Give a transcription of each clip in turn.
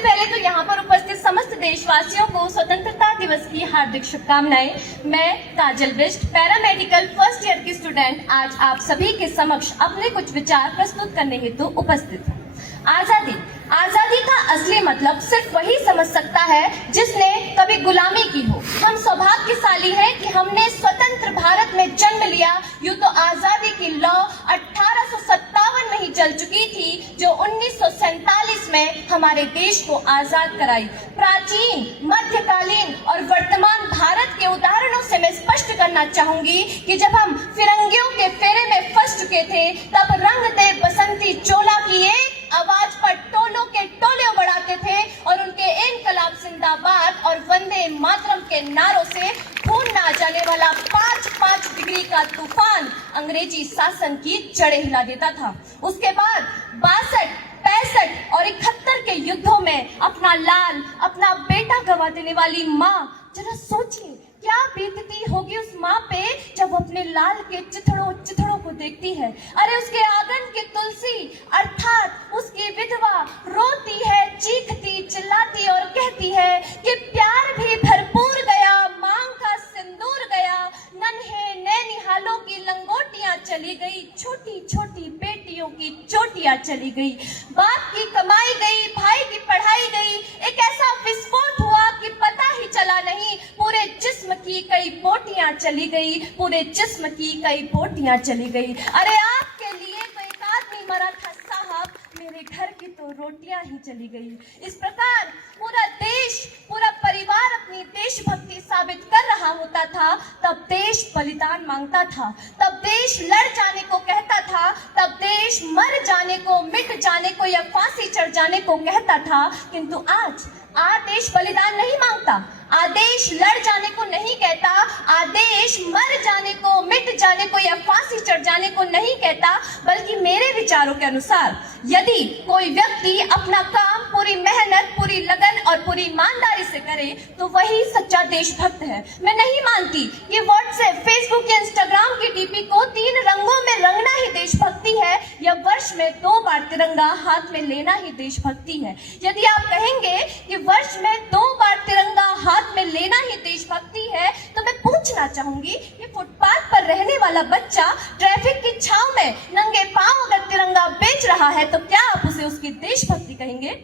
पहले तो यहाँ पर उपस्थित समस्त देशवासियों को स्वतंत्रता दिवस की हार्दिक शुभकामनाएं। मैं काजल बिष्ट, पैरामेडिकल फर्स्ट ईयर की स्टूडेंट, आज आप सभी के समक्ष अपने कुछ विचार प्रस्तुत करने हेतु उपस्थित हूँ। आजादी का असली मतलब सिर्फ वही समझ सकता है जिसने कभी गुलामी की हो। हम सौभाग्यशाली हैं कि हमने स्वतंत्र भारत में जन्म लिया। यूं तो आजादी की लौ 1857 में ही चल चुकी थी, जो 1947 में हमारे देश को आजाद कराई। प्राचीन, मध्यकालीन और वर्तमान भारत के उदाहरणों से मैं स्पष्ट करना चाहूंगी कि जब हम फिरंगियों के फेरे में फंस चुके थे, तब रंग दे बसंती चोला की एक आवाज पर टोलों के टोले उड़ाते थे और उनके इनकलाब जिंदाबाद और वंदे मातरम के नारों से खून ना जाने वाला 5-5 डिग्री का तूफान अंग्रेजी शासन की जड़ें हिला देता था। उसके बाद 62, 65 और 71 के युद्धों में अपना लाल, अपना बेटा गवा देने वाली माँ, जरा सोचिए क्या बीतती होगी उस माँ पे जब अपने लाल के चिथड़ों को देखती है। अरे उसके आंगन की तुलसी अर्थात उसकी विधवा रोती है, चीखती चिल्लाती और कहती है कि प्यार भी भरपूर गया, मांग का सिंदूर गया, नन्हे नैनिहालों की लंगोटियां चली गई, छोटी छोटी बेटियों की चोटियां चली गई, बाप की कमाई गई, भाई की पढ़ाई गई। एक ऐसा विस्फोट हुआ कि पता ही चला नहीं, पूरे जिस्म की कई बोटियां चली गई, पूरे जिस्म की कई बोटियां चली गई। अरे आपके लिए तो एक आदमी मरा था साहब, मेरे घर की तो रोटियां ही चली गई। इस प्रकार पूरा देश, पूरा परिवार अपनी देशभक्ति साबित कर रहा होता था, तब देश बलिदान मांगता था, तब देश लड़ जाने को कहता था, तब देश मर जाने को, मिट जाने को या फांसी चढ़ जाने को कहता था। किंतु आज आदेश बलिदान नहीं मांगता, आदेश लड़ जाने को नहीं कहता, आदेश मर जाने को, मिट जाने को या फांसी चढ़ जाने को नहीं कहता, बल्कि मेरे विचारों के अनुसार यदि कोई व्यक्ति अपना काम पूरी मेहनत, पूरी लगन और पूरी ईमानदारी से करे तो वही सच्चा देशभक्त है। मैं नहीं मानती कि व्हाट्सएप, फेसबुक या इंस्टाग्राम की डीपी को 3 रंगों में रंगना ही देशभक्ति है या वर्ष में 2 बार तिरंगा हाथ में लेना ही देशभक्ति है। यदि आप कहेंगे कि वर्ष में 2 बार तिरंगा हाथ में लेना ही देशभक्ति है, तो मैं पूछना चाहूंगी कि फुटपाथ पर रहने वाला बच्चा ट्रैफिक की छांव में नंगे पांव अगर तिरंगा बेच रहा है तो क्या आप उसे उसकी देशभक्ति कहेंगे?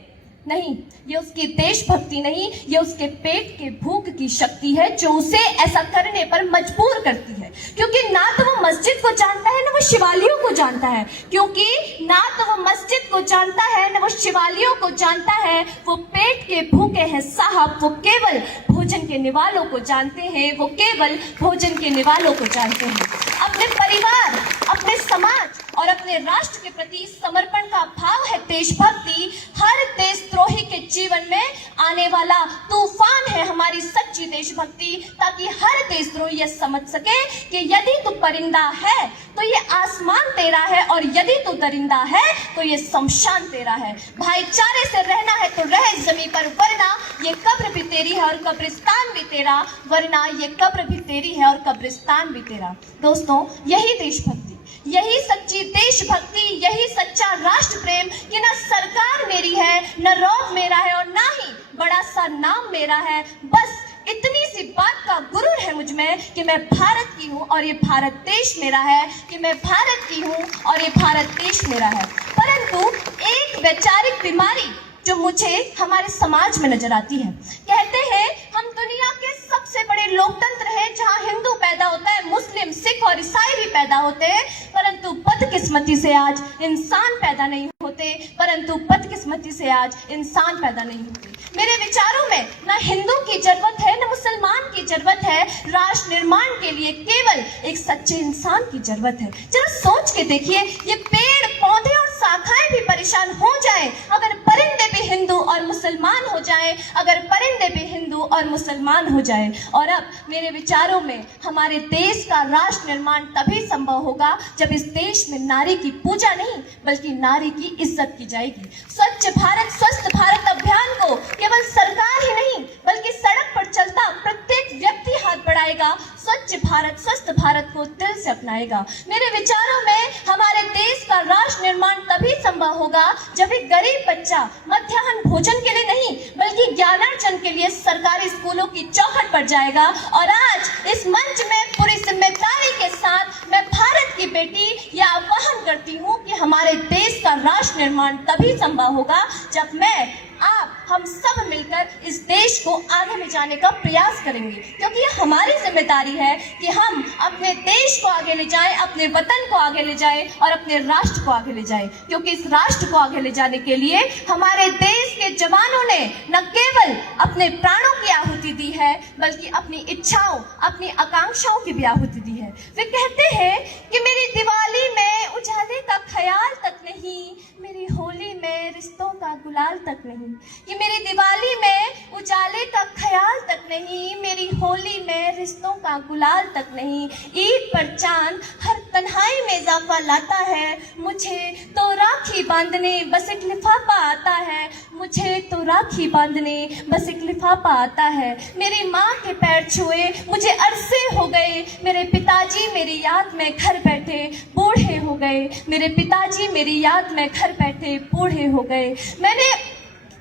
नहीं, ये उसकी देशभक्ति नहीं, ये उसके पेट के भूख की शक्ति है जो उसे ऐसा करने पर मजबूर करती है। क्योंकि ना तो वो मस्जिद को जानता है, ना वो शिवालियों को जानता है, क्योंकि ना तो वो मस्जिद को जानता है, ना वो शिवालियों को जानता है। वो पेट के भूखे हैं साहब, वो केवल भोजन के निवालों को जानते हैं, वो केवल भोजन के निवालों को जानते हैं। अपने परिवार, अपने समाज और अपने राष्ट्र के प्रति समर्पण का भाव है देशभक्ति। हर देशद्रोही के जीवन में आने वाला तूफान है हमारी सच्ची देशभक्ति, ताकि हर देशद्रोही यह समझ सके कि यदि तू परिंदा है तो ये आसमान तेरा है, और यदि तू दरिंदा है तो ये शमशान तेरा है। भाईचारे से रहना है तो रह जमीन पर, वरना ये कब्र भी तेरी है और कब्रिस्तान भी तेरा, वरना ये कब्र भी तेरी है और कब्रिस्तान भी तेरा। दोस्तों, यही देशभक्ति, यही सच्ची देशभक्ति, यही सच्चा राष्ट्र प्रेम कि न सरकार मेरी है, न रौब मेरा है और ना ही बड़ा सा नाम मेरा है। बस इतनी सी बात का गुरूर है मुझ में कि मैं भारत की हूँ और ये भारत देश मेरा है, कि मैं भारत की हूँ और ये भारत देश मेरा है। परंतु एक वैचारिक बीमारी जो मुझे हमारे समाज में नजर आती है, कहते हैं हम दुनिया के सबसे बड़े लोकतंत्र हैं जहां हिंदू पैदा होता है, मुस्लिम, सिख और ईसाई भी पैदा होते हैं, परंतु बदकिस्मती से आज इंसान पैदा नहीं होते, परंतु बदकिस्मती से आज इंसान पैदा नहीं होते। मेरे विचारों में न हिंदू की जरूरत है, न मुसलमान की जरूरत है, राष्ट्र निर्माण के लिए केवल एक सच्चे इंसान की जरूरत है। जरा सोच के देखिए, ये पेड़ पौधे और शाखाएं भी परेशान हो जाएं अगर परिंदे भी हिंदू और मुसलमान हो जाएं, अगर परिंदे भी हिंदू और मुसलमान हो जाएं। और अब मेरे विचारों में हमारे देश का राष्ट्र निर्माण तभी संभव होगा जब इस देश में नारी की पूजा नहीं बल्कि नारी की इज्जत की जाएगी। स्वच्छ भारत स्वस्थ भारत अभियान को केवल सरकार ही नहीं बल्कि सड़क पर चलता प्रत्येक व्यक्ति हाथ बढ़ाएगा, स्वच्छ भारत स्वस्थ भारत को दिल से अपनाएगा। मेरे विचारों में हमारे देश का राष्ट्र निर्माण तभी संभव होगा जब एक गरीब बच्चा मध्याह्न भोजन के लिए नहीं बल्कि ज्ञानार्जन के लिए सरकारी स्कूलों की चौखट पर जाएगा। और आज इस मंच में पूरी जिम्मेदारी के साथ मैं भारत की बेटी यह आह्वान करती हूँ कि हमारे देश का राष्ट्र निर्माण तभी संभव होगा जब मैं, आप, हम सब मिलकर इस देश को आगे ले जाने का प्रयास करेंगे, क्योंकि ये हमारी जिम्मेदारी है कि हम अपने देश को आगे ले जाएं, अपने वतन को आगे ले जाएं और अपने राष्ट्र को आगे ले जाएं। क्योंकि इस राष्ट्र को आगे ले जाने के लिए हमारे देश के जवानों ने न केवल अपने प्राणों की आहुति दी है बल्कि अपनी इच्छाओं, अपनी आकांक्षाओं की भी आहुति दी है। वे कहते हैं कि मेरी दिवाली में उजाले का ख्याल तक नहीं, मेरी होली में रिश्तों का गुलाल तक नहीं, कि मेरी दिवाली में उजाले का ख्याल तक नहीं, मेरी होली में रिश्तों का गुलाल तक नहीं। ईद पर चांद हर तन्हाई में इजाफा लाता है, मुझे तो राखी बांधने बस एक लिफाफा आता है, मुझे तो राखी बांधने बस एक लिफाफा आता है। मेरी माँ के पैर छुए मुझे अरसे हो गए, मेरे पिताजी मेरी याद में घर बैठे बूढ़े हो गए, मेरे पिताजी मेरी याद में घर बैठे बूढ़े हो गए। मैंने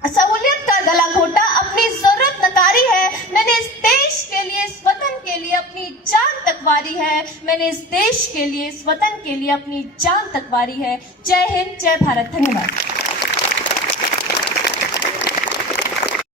सहूलियत का गला घोटा, अपनी जरूरत नकारी है, मैंने इस देश के लिए, इस वतन के लिए अपनी जान तक वारी है, मैंने इस देश के लिए, इस वतन के लिए अपनी जान तक वारी है। जय हिंद, जय भारत, धन्यवाद।